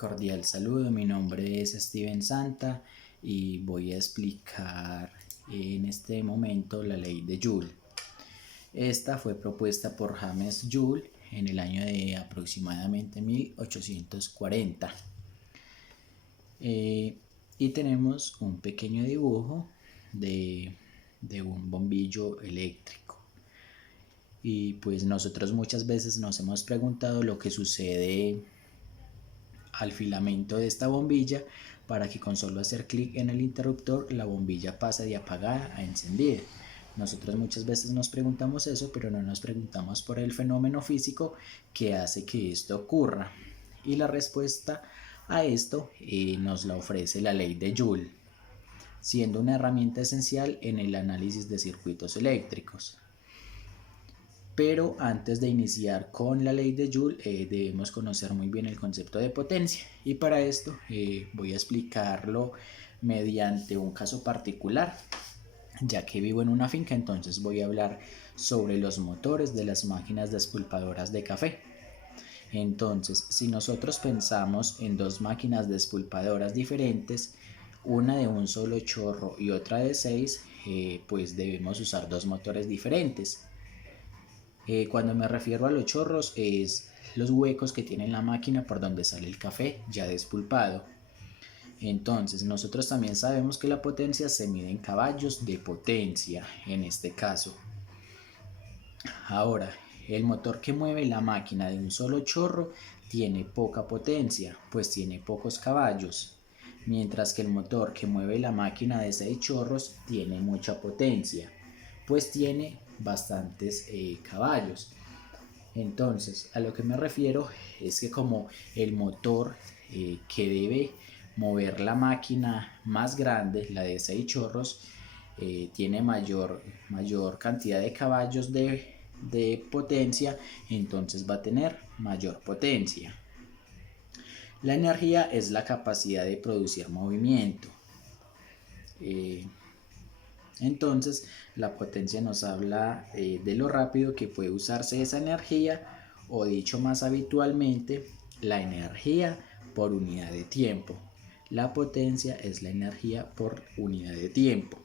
Cordial saludo, mi nombre es Steven Santa y voy a explicar en este momento la ley de Joule. Esta fue propuesta por James Joule en el año de aproximadamente 1840. Y tenemos un pequeño dibujo de un bombillo eléctrico. Y pues nosotros muchas veces nos hemos preguntado lo que sucede al filamento de esta bombilla para que con solo hacer clic en el interruptor la bombilla pase de apagada a encendida. Nosotros muchas veces nos preguntamos eso, pero no nos preguntamos por el fenómeno físico que hace que esto ocurra. Y la respuesta a esto nos la ofrece la ley de Joule, siendo una herramienta esencial en el análisis de circuitos eléctricos. Pero antes de iniciar con la ley de Joule debemos conocer muy bien el concepto de potencia, y para esto voy a explicarlo mediante un caso particular. Ya que vivo en una finca, entonces voy a hablar sobre los motores de las máquinas despulpadoras de café. Entonces, si nosotros pensamos en dos máquinas despulpadoras diferentes, una de un solo chorro y otra de 6, pues debemos usar dos motores diferentes. Cuando me refiero a los chorros es los huecos que tiene la máquina por donde sale el café ya despulpado. Entonces nosotros también sabemos que la potencia se mide en caballos de potencia en este caso. Ahora, el motor que mueve la máquina de un solo chorro tiene poca potencia, pues tiene pocos caballos, mientras que el motor que mueve la máquina de 6 chorros tiene mucha potencia, pues tiene bastantes caballos. Entonces, a lo que me refiero es que como el motor que debe mover la máquina más grande, la de 6 chorros, tiene mayor cantidad de caballos de potencia, entonces va a tener mayor potencia. La energía es la capacidad de producir movimiento. Entonces la potencia nos habla de lo rápido que puede usarse esa energía, o dicho más habitualmente, la energía por unidad de tiempo. La potencia es la energía por unidad de tiempo.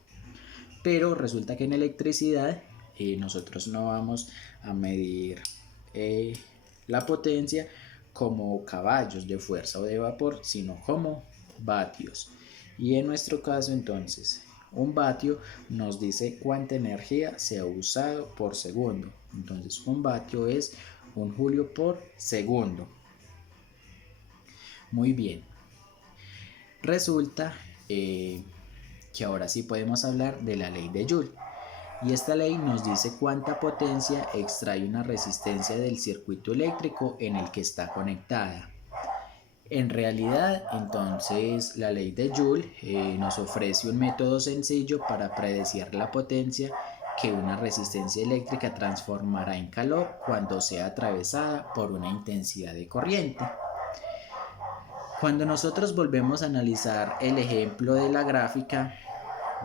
Pero resulta que en electricidad nosotros no vamos a medir la potencia como caballos de fuerza o de vapor, sino como vatios. Y en nuestro caso entonces, un vatio nos dice cuánta energía se ha usado por segundo. Entonces un vatio es un julio por segundo. Muy bien. Resulta que ahora sí podemos hablar de la ley de Joule. Y esta ley nos dice cuánta potencia extrae una resistencia del circuito eléctrico en el que está conectada. En realidad, entonces, la ley de Joule nos ofrece un método sencillo para predecir la potencia que una resistencia eléctrica transformará en calor cuando sea atravesada por una intensidad de corriente. Cuando nosotros volvemos a analizar el ejemplo de la gráfica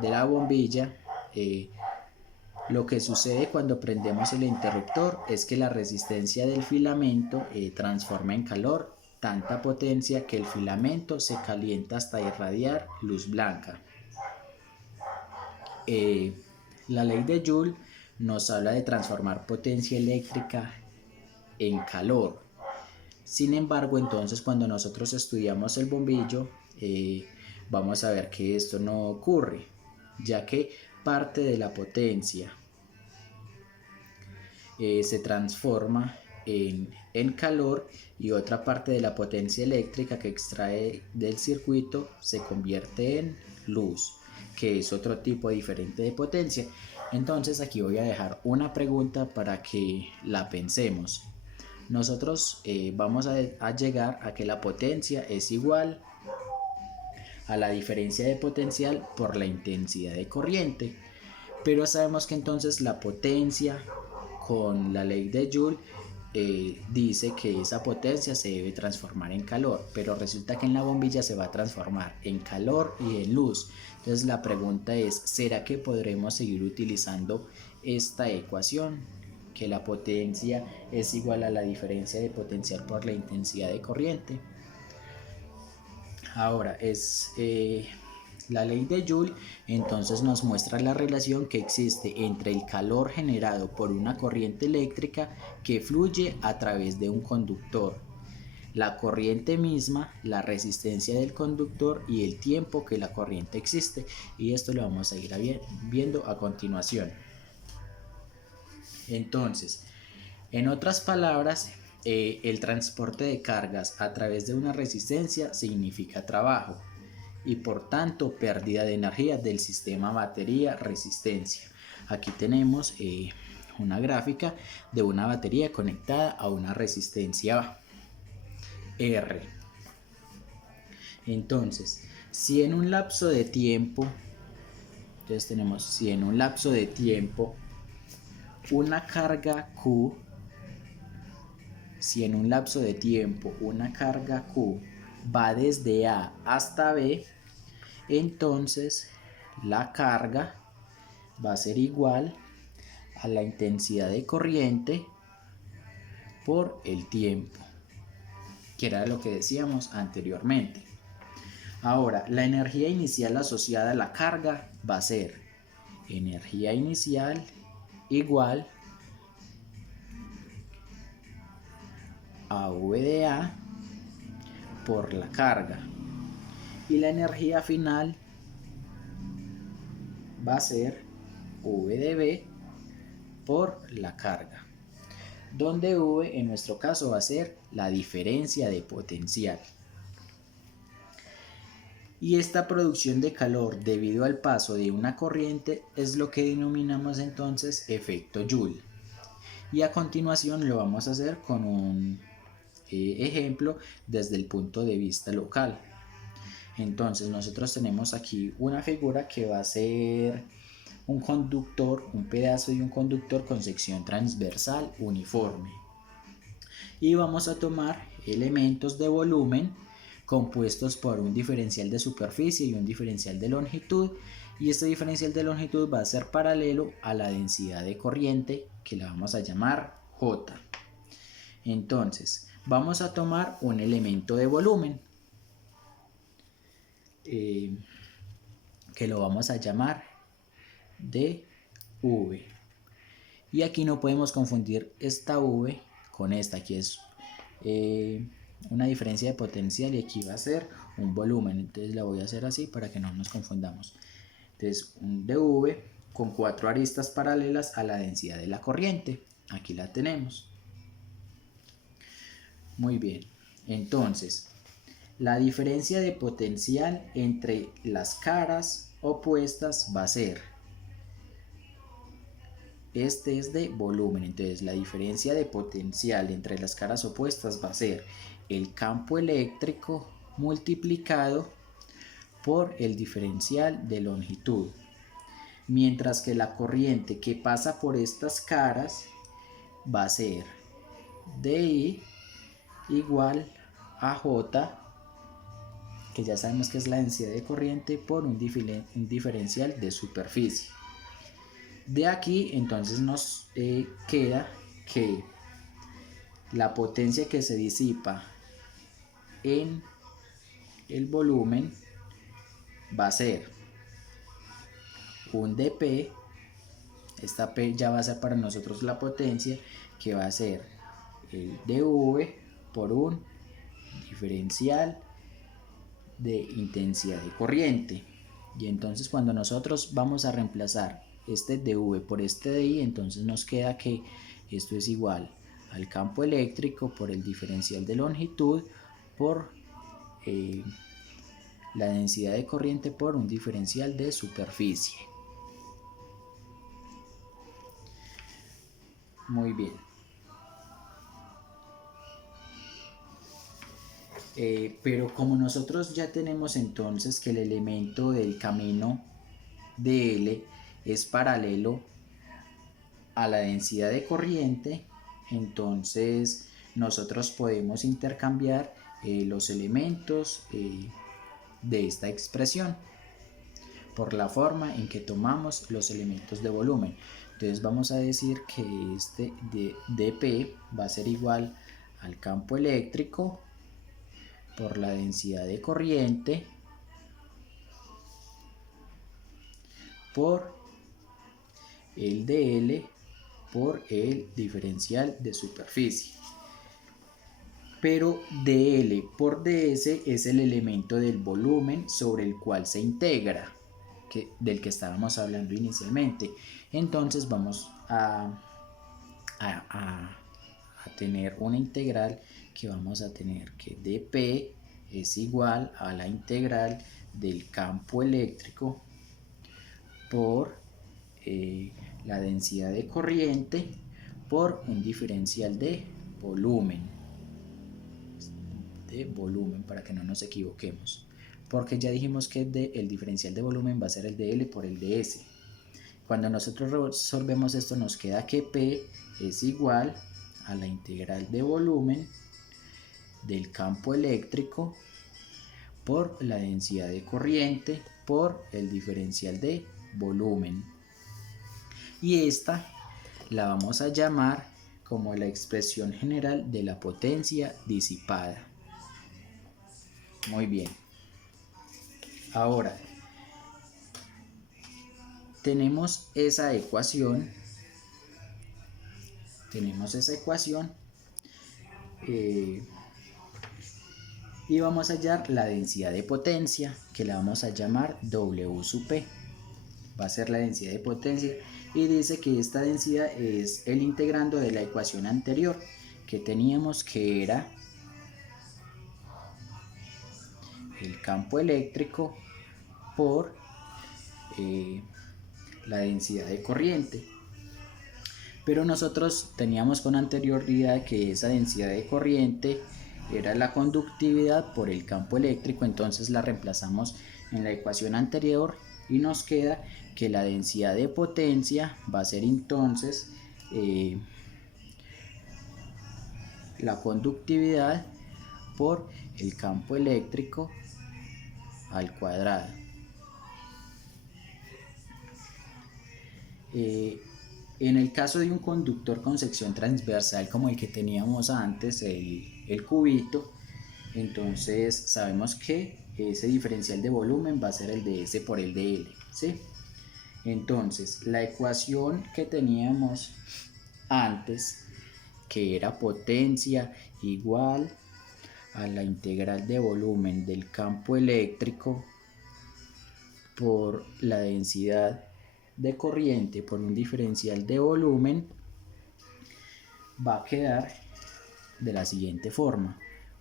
de la bombilla, lo que sucede cuando prendemos el interruptor es que la resistencia del filamento transforma en calor tanta potencia que el filamento se calienta hasta irradiar luz blanca. La ley de Joule nos habla de transformar potencia eléctrica en calor. Sin embargo, entonces cuando nosotros estudiamos el bombillo, vamos a ver que esto no ocurre, ya que parte de la potencia se transforma en calor, y otra parte de la potencia eléctrica que extrae del circuito se convierte en luz, que es otro tipo diferente de potencia. Entonces aquí voy a dejar una pregunta para que la pensemos. Nosotros vamos a llegar a que la potencia es igual a la diferencia de potencial por la intensidad de corriente, pero sabemos que entonces la potencia con la ley de Joule dice que esa potencia se debe transformar en calor, pero resulta que en la bombilla se va a transformar en calor y en luz. Entonces la pregunta es, ¿será que podremos seguir utilizando esta ecuación, que la potencia es igual a la diferencia de potencial por la intensidad de corriente? Ahora es la ley de Joule, entonces nos muestra la relación que existe entre el calor generado por una corriente eléctrica que fluye a través de un conductor, la corriente misma, la resistencia del conductor y el tiempo que la corriente existe. Y esto lo vamos a ir viendo a continuación. Entonces, en otras palabras, el transporte de cargas a través de una resistencia significa trabajo y por tanto pérdida de energía del sistema batería-resistencia. Aquí tenemos una gráfica de una batería conectada a una resistencia R. Entonces, si en un lapso de tiempo, una carga Q, si en un lapso de tiempo una carga Q va desde A hasta B, entonces la carga va a ser igual a la intensidad de corriente por el tiempo, que era lo que decíamos anteriormente. Ahora, la energía inicial asociada a la carga va a ser energía inicial igual a V de A por la carga, y la energía final va a ser V de B por la carga, donde V en nuestro caso va a ser la diferencia de potencial. Y esta producción de calor debido al paso de una corriente es lo que denominamos entonces efecto Joule. Y a continuación lo vamos a hacer con un ejemplo desde el punto de vista local. Entonces nosotros tenemos aquí una figura que va a ser un conductor, un pedazo de un conductor con sección transversal uniforme. Y vamos a tomar elementos de volumen compuestos por un diferencial de superficie y un diferencial de longitud, y este diferencial de longitud va a ser paralelo a la densidad de corriente, que la vamos a llamar J. Entonces vamos a tomar un elemento de volumen que lo vamos a llamar dV, y aquí no podemos confundir esta V con esta, aquí es una diferencia de potencial y aquí va a ser un volumen. Entonces la voy a hacer así para que no nos confundamos. Entonces un dV con 4 aristas paralelas a la densidad de la corriente, aquí la tenemos. Muy bien, entonces la diferencia de potencial entre las caras opuestas va a ser, este es de volumen, entonces la diferencia de potencial entre las caras opuestas va a ser el campo eléctrico multiplicado por el diferencial de longitud, mientras que la corriente que pasa por estas caras va a ser dI igual a J, que ya sabemos que es la densidad de corriente, por un diferencial de superficie. De aquí entonces nos queda que la potencia que se disipa en el volumen va a ser un dP, esta P ya va a ser para nosotros la potencia, que va a ser el dV por un diferencial de intensidad de corriente. Y entonces cuando nosotros vamos a reemplazar este dV por este dI, entonces nos queda que esto es igual al campo eléctrico por el diferencial de longitud por la densidad de corriente por un diferencial de superficie. Muy bien. Pero como nosotros ya tenemos entonces que el elemento del camino dL es paralelo a la densidad de corriente, entonces nosotros podemos intercambiar los elementos de esta expresión por la forma en que tomamos los elementos de volumen. Entonces vamos a decir que este dP va a ser igual al campo eléctrico por la densidad de corriente por el dl por el diferencial de superficie. Pero dl por ds es el elemento del volumen sobre el cual se integra, del que estábamos hablando inicialmente. Entonces vamos a tener una integral que vamos a tener que dp es igual a la integral del campo eléctrico por la densidad de corriente por un diferencial de volumen, para que no nos equivoquemos, porque ya dijimos que el diferencial de volumen va a ser el dl por el ds. Cuando nosotros resolvemos esto nos queda que P es igual a la integral de volumen del campo eléctrico por la densidad de corriente por el diferencial de volumen. Y esta la vamos a llamar como la expresión general de la potencia disipada. Muy bien. Ahora, tenemos esa ecuación y vamos a hallar la densidad de potencia, que la vamos a llamar W sub P. Va a ser la densidad de potencia y dice que esta densidad es el integrando de la ecuación anterior que teníamos, que era el campo eléctrico por la densidad de corriente. Pero nosotros teníamos con anterioridad que esa densidad de corriente era la conductividad por el campo eléctrico, entonces la reemplazamos en la ecuación anterior y nos queda que la densidad de potencia va a ser entonces la conductividad por el campo eléctrico al cuadrado. En el caso de un conductor con sección transversal como el que teníamos antes, el cubito, entonces sabemos que ese diferencial de volumen va a ser el ds por el dl, ¿sí? Entonces la ecuación que teníamos antes, que era potencia igual a la integral de volumen del campo eléctrico por la densidad de corriente por un diferencial de volumen, va a quedar de la siguiente forma: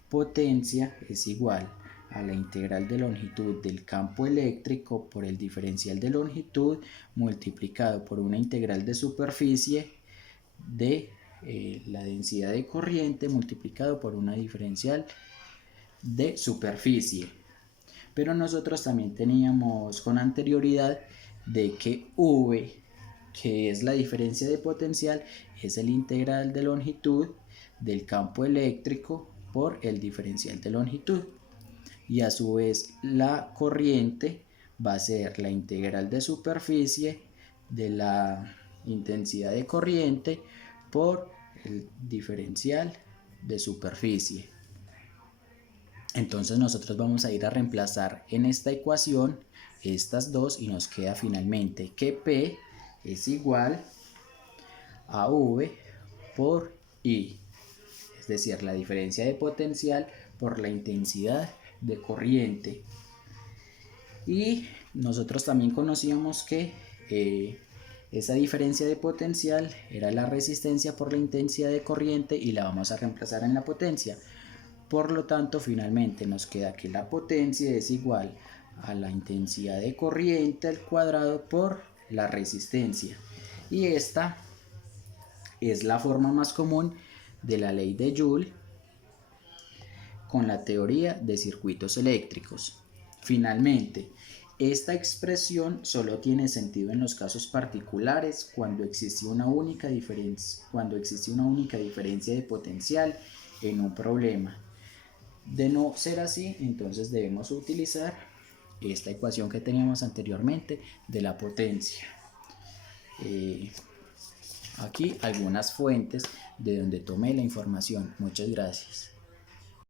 potencia es igual a la integral de longitud del campo eléctrico por el diferencial de longitud multiplicado por una integral de superficie de la densidad de corriente multiplicado por una diferencial de superficie. Pero nosotros también teníamos con anterioridad de que V, que es la diferencia de potencial, es el integral de longitud del campo eléctrico por el diferencial de longitud, y a su vez la corriente va a ser la integral de superficie de la intensidad de corriente por el diferencial de superficie. Entonces nosotros vamos a ir a reemplazar en esta ecuación estas dos y nos queda finalmente que P es igual a V por I, es decir, la diferencia de potencial por la intensidad de corriente. Y nosotros también conocíamos que esa diferencia de potencial era la resistencia por la intensidad de corriente y la vamos a reemplazar en la potencia. Por lo tanto, finalmente nos queda que la potencia es igual a la intensidad de corriente al cuadrado por la resistencia. Y esta es la forma más común de la ley de Joule con la teoría de circuitos eléctricos. Finalmente, esta expresión solo tiene sentido en los casos particulares cuando existe una única diferencia de potencial en un problema. De no ser así, entonces debemos utilizar esta ecuación que teníamos anteriormente de la potencia. Aquí algunas fuentes de donde tomé la información. Muchas gracias.